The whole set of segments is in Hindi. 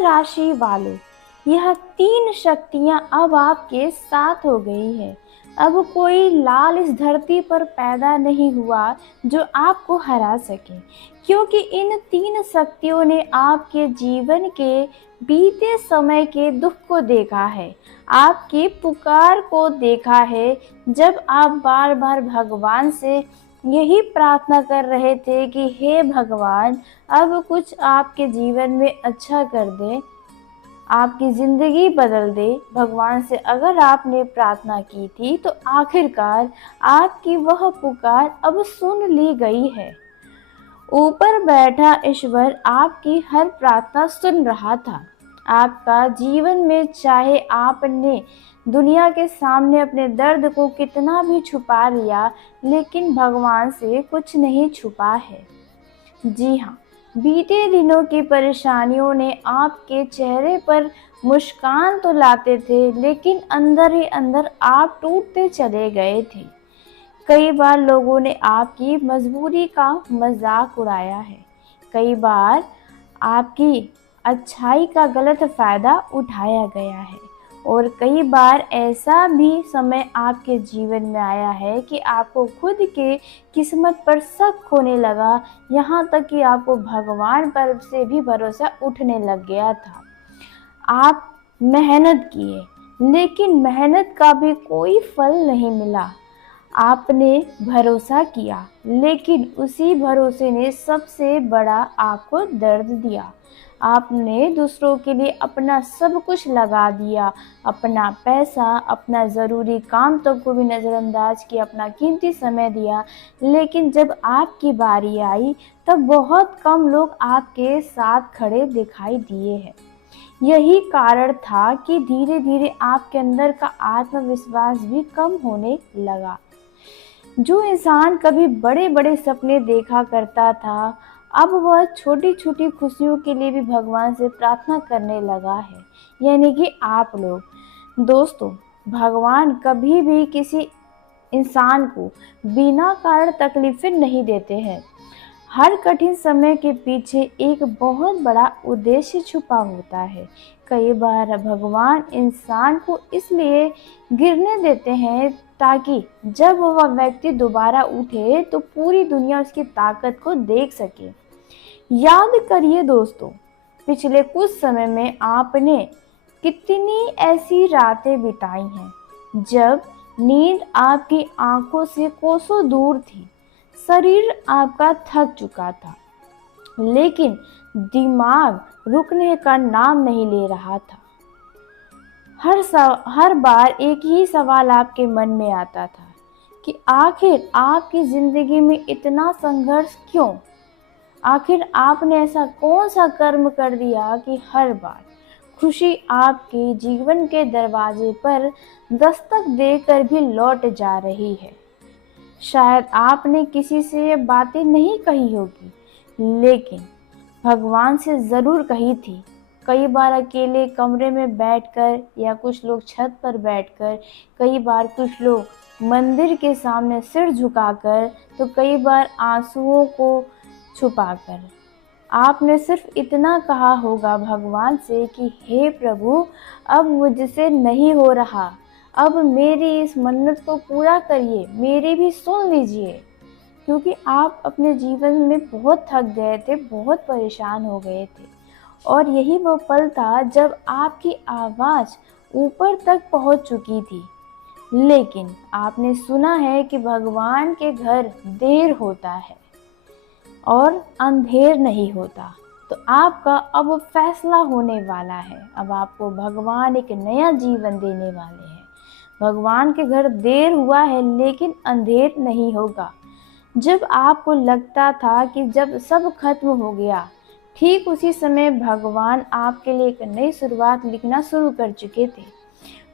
राशि वालों, यह तीन शक्तियां अब आपके साथ हो गई है। अब कोई लाल इस धरती पर पैदा नहीं हुआ जो आपको हरा सके, क्योंकि इन तीन शक्तियों ने आपके जीवन के बीते समय के दुख को देखा है, आपकी पुकार को देखा है। जब आप बार बार भगवान से यही प्रार्थना कर रहे थे कि हे भगवान, अब कुछ आपके जीवन में अच्छा कर दे, आपकी ज़िंदगी बदल दे, भगवान से अगर आपने प्रार्थना की थी तो आखिरकार आपकी वह पुकार अब सुन ली गई है। ऊपर बैठा ईश्वर आपकी हर प्रार्थना सुन रहा था। आपका जीवन में चाहे आपने दुनिया के सामने अपने दर्द को कितना भी छुपा लिया, लेकिन भगवान से कुछ नहीं छुपा है। जी हाँ, बीते दिनों की परेशानियों ने आपके चेहरे पर मुस्कान तो लाते थे, लेकिन अंदर ही अंदर आप टूटते चले गए थे। कई बार लोगों ने आपकी मजबूरी का मजाक उड़ाया है, कई बार आपकी अच्छाई का गलत फ़ायदा उठाया गया है, और कई बार ऐसा भी समय आपके जीवन में आया है कि आपको खुद के किस्मत पर शक होने लगा, यहाँ तक कि आपको भगवान पर से भी भरोसा उठने लग गया था। आप मेहनत किए, लेकिन मेहनत का भी कोई फल नहीं मिला। आपने भरोसा किया, लेकिन उसी भरोसे ने सबसे बड़ा आपको दर्द दिया। आपने दूसरों के लिए अपना सब कुछ लगा दिया, अपना पैसा, अपना ज़रूरी काम तक को भी नज़रअंदाज किया, अपना कीमती समय दिया, लेकिन जब आपकी बारी आई तब बहुत कम लोग आपके साथ खड़े दिखाई दिए हैं। यही कारण था कि धीरे धीरे आपके अंदर का आत्मविश्वास भी कम होने लगा। जो इंसान कभी बड़े बड़े सपने देखा करता था, अब वह छोटी छोटी खुशियों के लिए भी भगवान से प्रार्थना करने लगा है, यानी कि आप लोग। दोस्तों, भगवान कभी भी किसी इंसान को बिना कारण तकलीफें नहीं देते हैं। हर कठिन समय के पीछे एक बहुत बड़ा उद्देश्य छुपा होता है। कई बार भगवान इंसान को इसलिए गिरने देते हैं ताकि जब वह व्यक्ति दोबारा उठे तो पूरी दुनिया उसकी ताकत को देख सके। याद करिए दोस्तों, पिछले कुछ समय में आपने कितनी ऐसी रातें बिताई हैं जब नींद आपकी आंखों से कोसों दूर थी, शरीर आपका थक चुका था, लेकिन दिमाग रुकने का नाम नहीं ले रहा था। हर बार एक ही सवाल आपके मन में आता था कि आखिर आपकी ज़िंदगी में इतना संघर्ष क्यों? आखिर आपने ऐसा कौन सा कर्म कर दिया कि हर बार खुशी आपके जीवन के दरवाजे पर दस्तक देकर भी लौट जा रही है? शायद आपने किसी से ये बातें नहीं कही होगी, लेकिन भगवान से ज़रूर कही थी। कई बार अकेले कमरे में बैठकर, या कुछ लोग छत पर बैठकर, कई बार कुछ लोग मंदिर के सामने सिर झुकाकर, तो कई बार आंसुओं को छुपाकर। आपने सिर्फ इतना कहा होगा भगवान से कि हे प्रभु, अब मुझसे नहीं हो रहा, अब मेरी इस मन्नत को पूरा करिए, मेरी भी सुन लीजिए। क्योंकि आप अपने जीवन में बहुत थक गए थे, बहुत परेशान हो गए थे, और यही वो पल था जब आपकी आवाज़ ऊपर तक पहुंच चुकी थी। लेकिन आपने सुना है कि भगवान के घर देर होता है और अंधेर नहीं होता। तो आपका अब फैसला होने वाला है। अब आपको भगवान एक नया जीवन देने वाले हैं। भगवान के घर देर हुआ है, लेकिन अंधेर नहीं होगा। जब आपको लगता था कि जब सब खत्म हो गया, ठीक उसी समय भगवान आपके लिए एक नई शुरुआत लिखना शुरू कर चुके थे।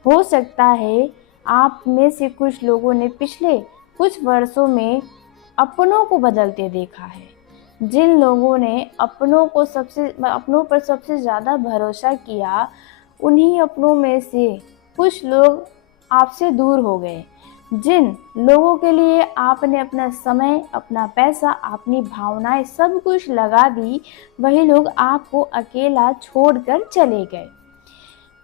हो सकता है आप में से कुछ लोगों ने पिछले कुछ वर्षों में अपनों को बदलते देखा है। जिन लोगों ने अपनों पर सबसे ज़्यादा भरोसा किया, उन्हीं अपनों में से कुछ लोग आपसे दूर हो गए। जिन लोगों के लिए आपने अपना समय, अपना पैसा, अपनी भावनाएं सब कुछ लगा दी, वही लोग आपको अकेला छोड़कर चले गए।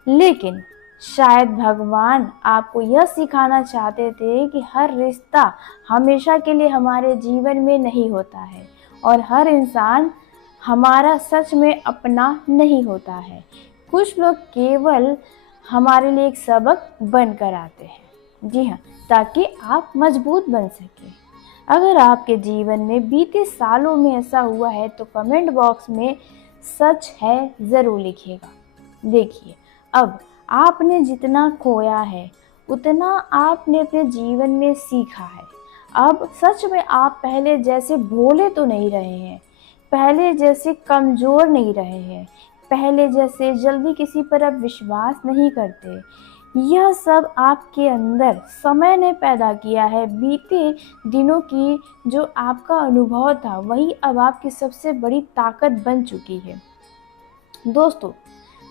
लेकिन शायद भगवान आपको यह सिखाना चाहते थे कि हर रिश्ता हमेशा के लिए हमारे जीवन में नहीं होता है और हर इंसान हमारा सच में अपना नहीं होता है। कुछ लोग केवल हमारे लिए एक सबक बनकर आते हैं। जी हाँ, ताकि आप मजबूत बन सके। अगर आपके जीवन में बीते सालों में ऐसा हुआ है तो कमेंट बॉक्स में सच है ज़रूर लिखिएगा। देखिए, अब आपने जितना खोया है उतना आपने अपने जीवन में सीखा है। अब सच में आप पहले जैसे भोले तो नहीं रहे हैं, पहले जैसे कमज़ोर नहीं रहे हैं, पहले जैसे जल्दी किसी पर अब विश्वास नहीं करते। यह सब आपके अंदर समय ने पैदा किया है। बीते दिनों की जो आपका अनुभव था वही अब आपकी सबसे बड़ी ताकत बन चुकी है। दोस्तों,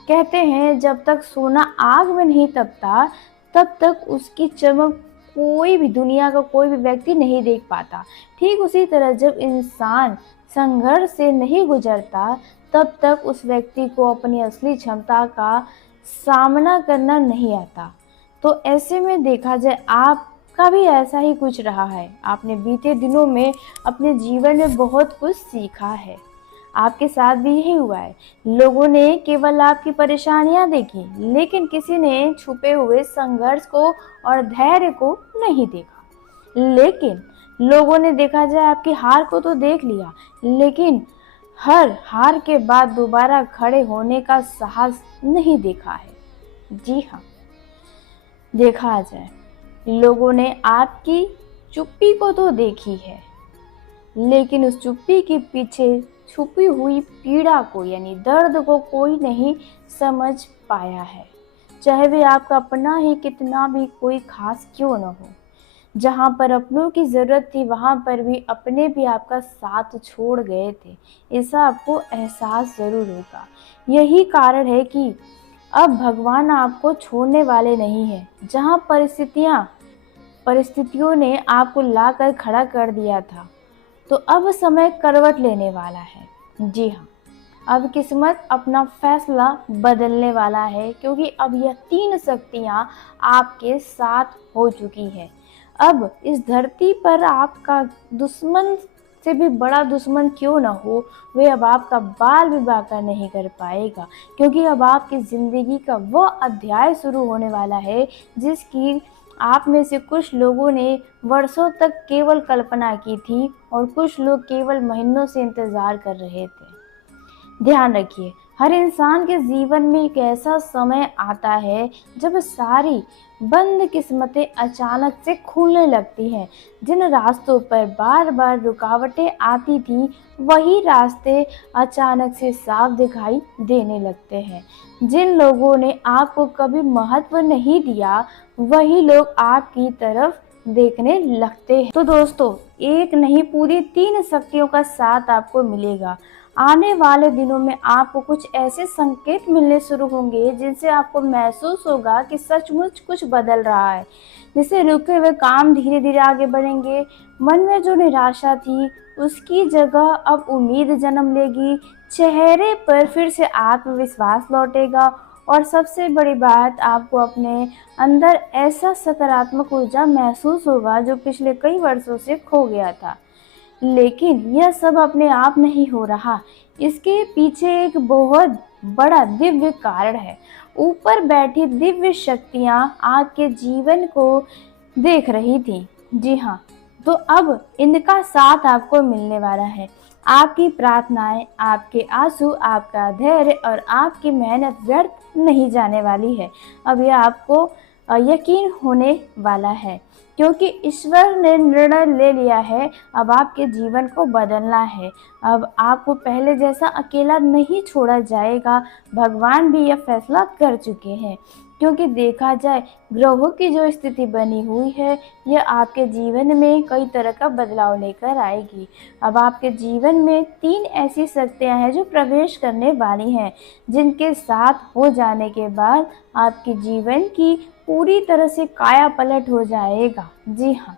कहते हैं जब तक सोना आग में नहीं तपता तब तक उसकी चमक कोई भी दुनिया का कोई भी व्यक्ति नहीं देख पाता। ठीक उसी तरह जब इंसान संघर्ष से नहीं गुजरता तब तक उस व्यक्ति को अपनी असली क्षमता का सामना करना नहीं आता। तो ऐसे में देखा जाए आपका भी ऐसा ही कुछ रहा है। आपने बीते दिनों में अपने जीवन में बहुत कुछ सीखा है। आपके साथ भी यही हुआ है। लोगों ने केवल आपकी परेशानियां देखी, लेकिन किसी ने छुपे हुए संघर्ष को और धैर्य को नहीं देखा। लेकिन लोगों ने देखा जाए आपकी हार को तो देख लिया, लेकिन हर हार के बाद दोबारा खड़े होने का साहस नहीं देखा है। जी हाँ, देखा जाए लोगों ने आपकी चुप्पी को तो देखी है, लेकिन उस चुप्पी के पीछे छुपी हुई पीड़ा को यानी दर्द को कोई नहीं समझ पाया है। चाहे वे आपका अपना ही कितना भी कोई खास क्यों न हो। जहाँ पर अपनों की ज़रूरत थी वहाँ पर भी अपने भी आपका साथ छोड़ गए थे। ऐसा आपको एहसास ज़रूर होगा। यही कारण है कि अब भगवान आपको छोड़ने वाले नहीं हैं। जहाँ परिस्थितियों ने आपको लाकर खड़ा कर दिया था, तो अब समय करवट लेने वाला है। जी हाँ, अब किस्मत अपना फैसला बदलने वाला है, क्योंकि अब यह तीन शक्तियाँ आपके साथ हो चुकी है। अब इस धरती पर आपका दुश्मन से भी बड़ा दुश्मन क्यों ना हो, वे अब आपका बाल भी बांका नहीं कर पाएगा, क्योंकि अब आपकी ज़िंदगी का वह अध्याय शुरू होने वाला है जिसकी आप में से कुछ लोगों ने वर्षों तक केवल कल्पना की थी और कुछ लोग केवल महीनों से इंतज़ार कर रहे थे। ध्यान रखिए, हर इंसान के जीवन में एक ऐसा समय आता है जब सारी बंद किस्मतें अचानक से खुलने लगती हैं। जिन रास्तों पर बार बार रुकावटें आती थी, वही रास्ते अचानक से साफ दिखाई देने लगते हैं। जिन लोगों ने आपको कभी महत्व नहीं दिया, वही लोग आपकी तरफ देखने लगते हैं। तो दोस्तों, एक नहीं पूरी तीन शक्तियों का साथ आपको मिलेगा। आने वाले दिनों में आपको कुछ ऐसे संकेत मिलने शुरू होंगे जिनसे आपको महसूस होगा कि सचमुच कुछ बदल रहा है। जिससे रुके हुए काम धीरे धीरे आगे बढ़ेंगे। मन में जो निराशा थी उसकी जगह अब उम्मीद जन्म लेगी। चेहरे पर फिर से आत्मविश्वास लौटेगा और सबसे बड़ी बात, आपको अपने अंदर ऐसा सकारात्मक ऊर्जा महसूस होगा जो पिछले कई वर्षों से खो गया था। लेकिन यह सब अपने आप नहीं हो रहा, इसके पीछे एक बहुत बड़ा दिव्य कारण है। ऊपर बैठी दिव्य शक्तियाँ आपके जीवन को देख रही थी। जी हाँ, तो अब इनका साथ आपको मिलने वाला है। आपकी प्रार्थनाएं, आपके आंसू, आपका धैर्य और आपकी मेहनत व्यर्थ नहीं जाने वाली है। अब यह आपको यकीन होने वाला है, क्योंकि ईश्वर ने निर्णय ले लिया है। अब आपके जीवन को बदलना है। अब आपको पहले जैसा अकेला नहीं छोड़ा जाएगा। भगवान भी यह फैसला कर चुके हैं, क्योंकि देखा जाए ग्रहों की जो स्थिति बनी हुई है, यह आपके जीवन में कई तरह का बदलाव लेकर आएगी। अब आपके जीवन में तीन ऐसी शक्तियाँ हैं जो प्रवेश करने वाली हैं, जिनके साथ हो जाने के बाद आपके जीवन की पूरी तरह से काया पलट हो जाएगा। जी हाँ,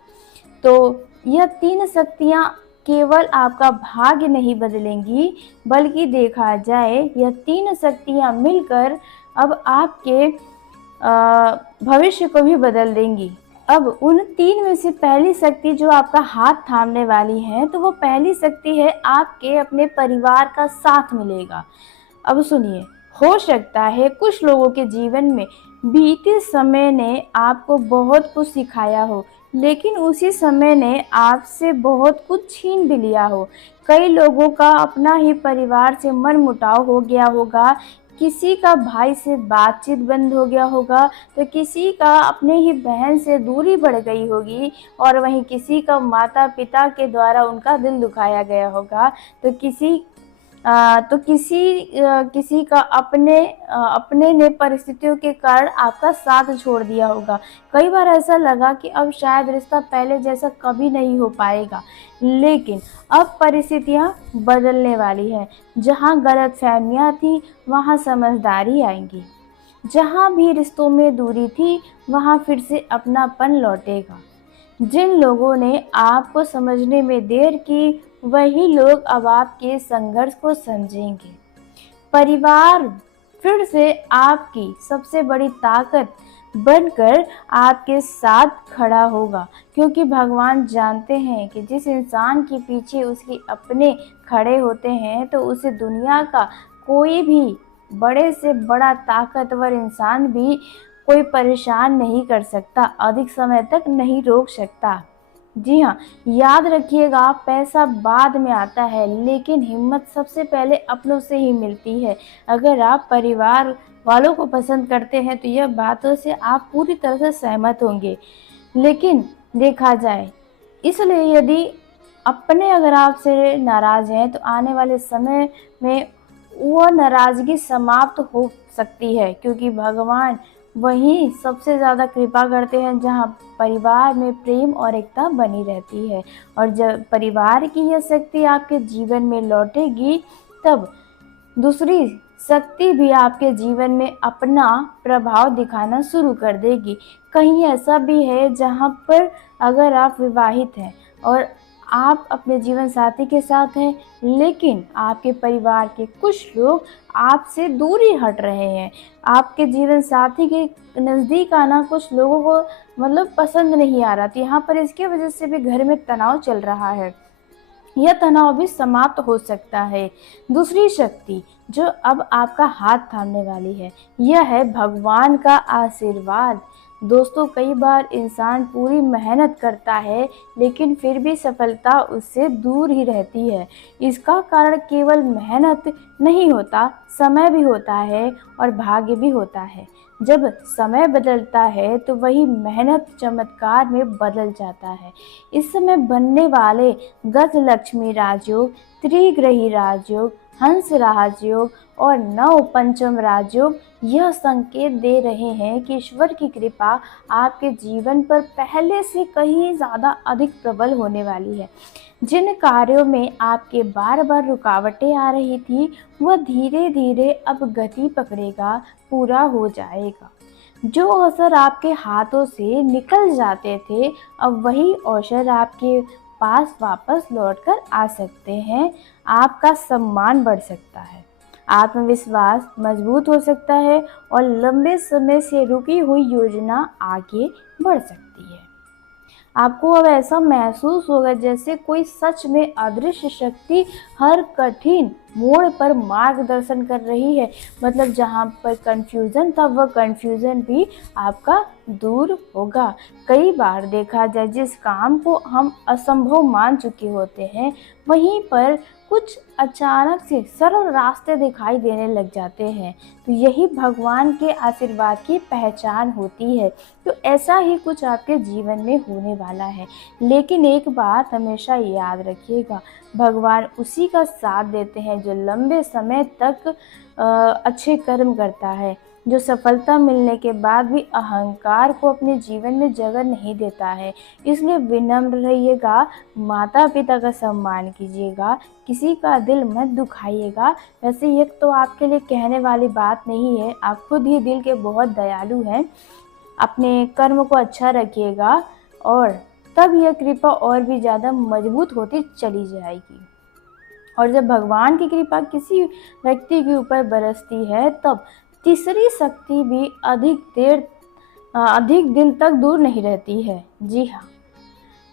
तो यह तीन शक्तियाँ केवल आपका भाग्य नहीं बदलेंगी, बल्कि देखा जाए यह तीन शक्तियाँ मिलकर अब आपके भविष्य को भी बदल देंगी। अब उन तीन में से पहली शक्ति जो आपका हाथ थामने वाली है, तो वो पहली शक्ति है आपके अपने परिवार का साथ मिलेगा। अब सुनिए, हो सकता है कुछ लोगों के जीवन में बीते समय ने आपको बहुत कुछ सिखाया हो, लेकिन उसी समय ने आपसे बहुत कुछ छीन भी लिया हो। कई लोगों का अपना ही परिवार से मनमुटाव हो गया होगा, किसी का भाई से बातचीत बंद हो गया होगा, तो किसी का अपने ही बहन से दूरी बढ़ गई होगी, और वहीं किसी का माता-पिता के द्वारा उनका दिल दुखाया गया होगा, तो किसी का अपने ने परिस्थितियों के कारण आपका साथ छोड़ दिया होगा। कई बार ऐसा लगा कि अब शायद रिश्ता पहले जैसा कभी नहीं हो पाएगा, लेकिन अब परिस्थितियाँ बदलने वाली हैं। जहाँ गलतफहमियाँ थी, वहाँ समझदारी आएगी। जहाँ भी रिश्तों में दूरी थी, वहाँ फिर से अपनापन लौटेगा। जिन लोगों ने आपको समझने में देर की, वही लोग अब आपके संघर्ष को समझेंगे। परिवार फिर से आपकी सबसे बड़ी ताकत बनकर आपके साथ खड़ा होगा, क्योंकि भगवान जानते हैं कि जिस इंसान के पीछे उसके अपने खड़े होते हैं, तो उसे दुनिया का कोई भी बड़े से बड़ा ताकतवर इंसान भी कोई परेशान नहीं कर सकता, अधिक समय तक नहीं रोक सकता। जी हाँ, याद रखिएगा, पैसा बाद में आता है, लेकिन हिम्मत सबसे पहले अपनों से ही मिलती है। अगर आप परिवार वालों को पसंद करते हैं, तो यह बातों से आप पूरी तरह से सहमत होंगे। लेकिन देखा जाए, इसलिए यदि अपने अगर आपसे नाराज़ हैं, तो आने वाले समय में वह नाराज़गी समाप्त हो सकती है, क्योंकि भगवान वहीं सबसे ज़्यादा कृपा करते हैं जहाँ परिवार में प्रेम और एकता बनी रहती है। और जब परिवार की यह शक्ति आपके जीवन में लौटेगी, तब दूसरी शक्ति भी आपके जीवन में अपना प्रभाव दिखाना शुरू कर देगी। कहीं ऐसा भी है जहाँ पर अगर आप विवाहित हैं और आप अपने जीवन साथी के साथ हैं, लेकिन आपके परिवार के कुछ लोग आपसे दूरी हट रहे हैं। आपके जीवन साथी के नज़दीक आना कुछ लोगों को मतलब पसंद नहीं आ रहा, तो यहाँ पर इसकी वजह से भी घर में तनाव चल रहा है। यह तनाव भी समाप्त हो सकता है। दूसरी शक्ति जो अब आपका हाथ थामने वाली है, यह है भगवान का आशीर्वाद। दोस्तों, कई बार इंसान पूरी मेहनत करता है, लेकिन फिर भी सफलता उससे दूर ही रहती है। इसका कारण केवल मेहनत नहीं होता, समय भी होता है और भाग्य भी होता है। जब समय बदलता है, तो वही मेहनत चमत्कार में बदल जाता है। इस समय बनने वाले गजलक्ष्मी राजयोग, त्रिग्रही राजयोग, हंस राजयोग और नव पंचम राजयोग यह संकेत दे रहे हैं कि ईश्वर की कृपा आपके जीवन पर पहले से कहीं ज़्यादा अधिक प्रबल होने वाली है। जिन कार्यों में आपके बार बार रुकावटें आ रही थी, वह धीरे धीरे अब गति पकड़ेगा, पूरा हो जाएगा। जो अवसर आपके हाथों से निकल जाते थे, अब वही अवसर आपके पास वापस लौटकर आ सकते हैं। आपका सम्मान बढ़ सकता है, आत्मविश्वास मजबूत हो सकता है और लंबे समय से रुकी हुई योजना आगे बढ़ सकती है। आपको अब ऐसा महसूस होगा जैसे कोई सच में अदृश्य शक्ति हर कठिन मोड़ पर मार्गदर्शन कर रही है। मतलब जहाँ पर कन्फ्यूज़न था, वह कन्फ्यूज़न भी आपका दूर होगा। कई बार देखा जाए, जिस काम को हम असंभव मान चुके होते हैं, वहीं पर कुछ अचानक से सरल रास्ते दिखाई देने लग जाते हैं। तो यही भगवान के आशीर्वाद की पहचान होती है। तो ऐसा ही कुछ आपके जीवन में होने वाला है। लेकिन एक बात हमेशा याद रखिएगा, भगवान उसी का साथ देते हैं जो लंबे समय तक अच्छे कर्म करता है, जो सफलता मिलने के बाद भी अहंकार को अपने जीवन में जगह नहीं देता है। इसलिए विनम्र रहिएगा, माता पिता का सम्मान कीजिएगा, किसी का दिल मत दुखाइएगा। वैसे ये तो आपके लिए कहने वाली बात नहीं है, आप खुद ही दिल के बहुत दयालु हैं। अपने कर्म को अच्छा रखिएगा और तब यह कृपा और भी ज़्यादा मजबूत होती चली जाएगी। और जब भगवान की कृपा किसी व्यक्ति के ऊपर बरसती है तब तीसरी शक्ति भी अधिक दिन तक दूर नहीं रहती है। जी हाँ,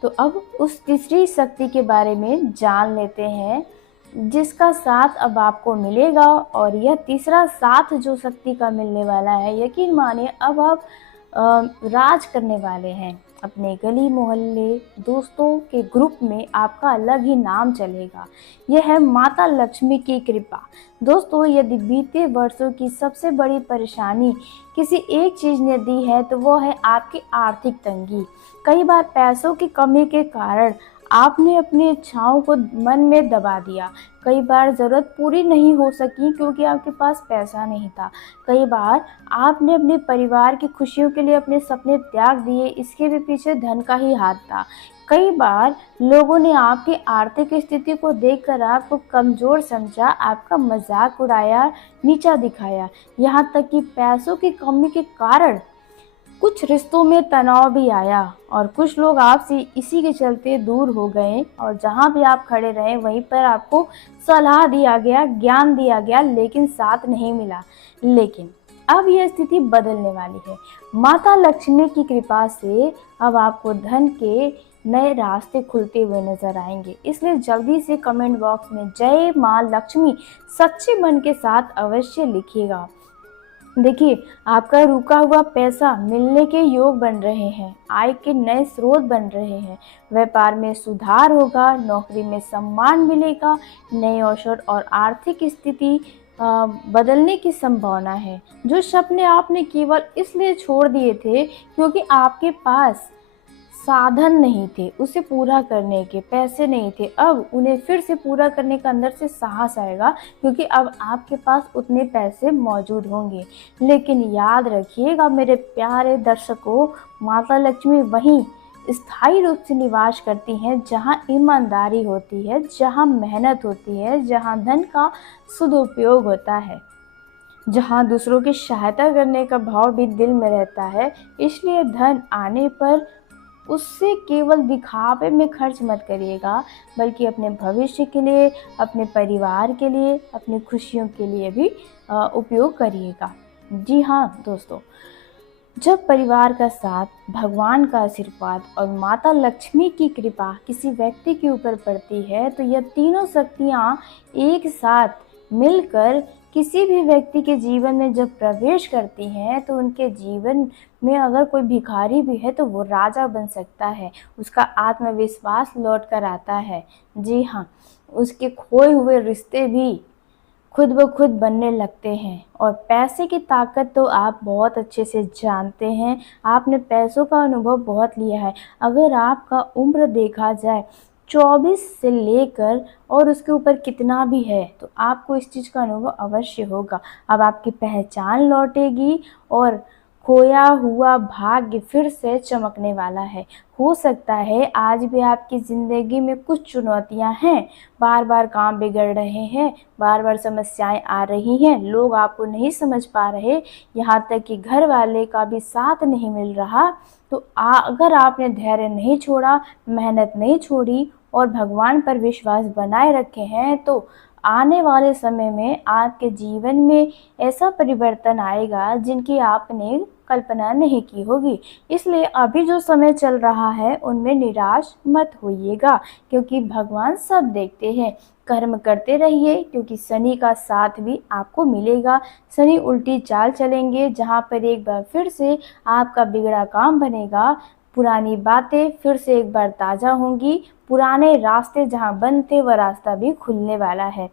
तो अब उस तीसरी शक्ति के बारे में जान लेते हैं जिसका साथ अब आपको मिलेगा। और यह तीसरा साथ जो शक्ति का मिलने वाला है, यकीन मानिए अब आप राज करने वाले हैं। अपने गली मोहल्ले दोस्तों के ग्रुप में आपका अलग ही नाम चलेगा। यह है माता लक्ष्मी की कृपा। दोस्तों, यदि बीते वर्षों की सबसे बड़ी परेशानी किसी एक चीज़ ने दी है तो वो है आपकी आर्थिक तंगी। कई बार पैसों की कमी के कारण आपने अपनी इच्छाओं को मन में दबा दिया। कई बार ज़रूरत पूरी नहीं हो सकी क्योंकि आपके पास पैसा नहीं था। कई बार आपने अपने परिवार की खुशियों के लिए अपने सपने त्याग दिए, इसके भी पीछे धन का ही हाथ था। कई बार लोगों ने आपकी आर्थिक स्थिति को देखकर आपको कमज़ोर समझा, आपका मजाक उड़ाया, नीचा दिखाया। यहाँ तक कि पैसों की कमी के कारण कुछ रिश्तों में तनाव भी आया और कुछ लोग आपसे इसी के चलते दूर हो गए। और जहाँ भी आप खड़े रहे वहीं पर आपको सलाह दिया गया, ज्ञान दिया गया, लेकिन साथ नहीं मिला। लेकिन अब यह स्थिति बदलने वाली है। माता लक्ष्मी की कृपा से अब आपको धन के नए रास्ते खुलते हुए नजर आएंगे। इसलिए जल्दी से कमेंट बॉक्स में जय माँ लक्ष्मी सच्चे मन के साथ अवश्य लिखिएगा। देखिए, आपका रुका हुआ पैसा मिलने के योग बन रहे हैं, आय के नए स्रोत बन रहे हैं, व्यापार में सुधार होगा, नौकरी में सम्मान मिलेगा, नए अवसर और आर्थिक स्थिति बदलने की संभावना है। जो सपने आपने केवल इसलिए छोड़ दिए थे क्योंकि आपके पास साधन नहीं थे उसे पूरा करने के, पैसे नहीं थे, अब उन्हें फिर से पूरा करने का अंदर से साहस आएगा क्योंकि अब आपके पास उतने पैसे मौजूद होंगे। लेकिन याद रखिएगा मेरे प्यारे दर्शकों, माता लक्ष्मी वहीं स्थायी रूप से निवास करती हैं जहां ईमानदारी होती है, जहां मेहनत होती है, जहां धन का सदुपयोग होता है, जहां दूसरों की सहायता करने का भाव भी दिल में रहता है। इसलिए धन आने पर उससे केवल दिखावे में खर्च मत करिएगा, बल्कि अपने भविष्य के लिए, अपने परिवार के लिए, अपनी खुशियों के लिए भी उपयोग करिएगा। जी हाँ दोस्तों, जब परिवार का साथ, भगवान का आशीर्वाद और माता लक्ष्मी की कृपा किसी व्यक्ति के ऊपर पड़ती है तो यह तीनों शक्तियाँ एक साथ मिलकर किसी भी व्यक्ति के जीवन में जब प्रवेश करती हैं तो उनके जीवन में अगर कोई भिखारी भी है तो वो राजा बन सकता है, उसका आत्मविश्वास लौट कर आता है। जी हाँ, उसके खोए हुए रिश्ते भी खुद ब खुद बनने लगते हैं। और पैसे की ताकत तो आप बहुत अच्छे से जानते हैं, आपने पैसों का अनुभव बहुत लिया है। अगर आपका उम्र देखा जाए 24 से लेकर और उसके ऊपर कितना भी है तो आपको इस चीज़ का अनुभव अवश्य होगा। अब आपकी पहचान लौटेगी और खोया हुआ भाग्य फिर से चमकने वाला है। हो सकता है आज भी आपकी ज़िंदगी में कुछ चुनौतियां हैं, बार बार काम बिगड़ रहे हैं, बार बार समस्याएं आ रही हैं, लोग आपको नहीं समझ पा रहे, यहाँ तक कि घर वाले का भी साथ नहीं मिल रहा। तो अगर आपने धैर्य नहीं छोड़ा, मेहनत नहीं छोड़ी और भगवान पर विश्वास बनाए रखे हैं तो आने वाले समय में आपके जीवन में ऐसा परिवर्तन आएगा जिनकी आपने कल्पना नहीं की होगी। इसलिए अभी जो समय चल रहा है उनमें निराश मत होइएगा क्योंकि भगवान सब देखते हैं। कर्म करते रहिए क्योंकि शनि का साथ भी आपको मिलेगा। शनि उल्टी चाल चलेंगे जहाँ पर एक बार फिर से आपका बिगड़ा काम बनेगा, पुरानी बातें फिर से एक बार ताज़ा होंगी, पुराने रास्ते जहाँ बंद थे वह रास्ता भी खुलने वाला है।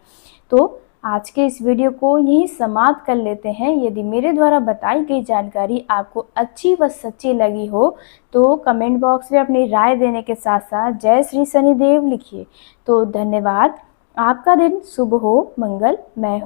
तो आज के इस वीडियो को यहीं समाप्त कर लेते हैं। यदि मेरे द्वारा बताई गई जानकारी आपको अच्छी व सच्ची लगी हो तो कमेंट बॉक्स में अपनी राय देने के साथ साथ जय श्री शनिदेव लिखिए। तो धन्यवाद। आपका दिन शुभ हो, मंगलमय हो।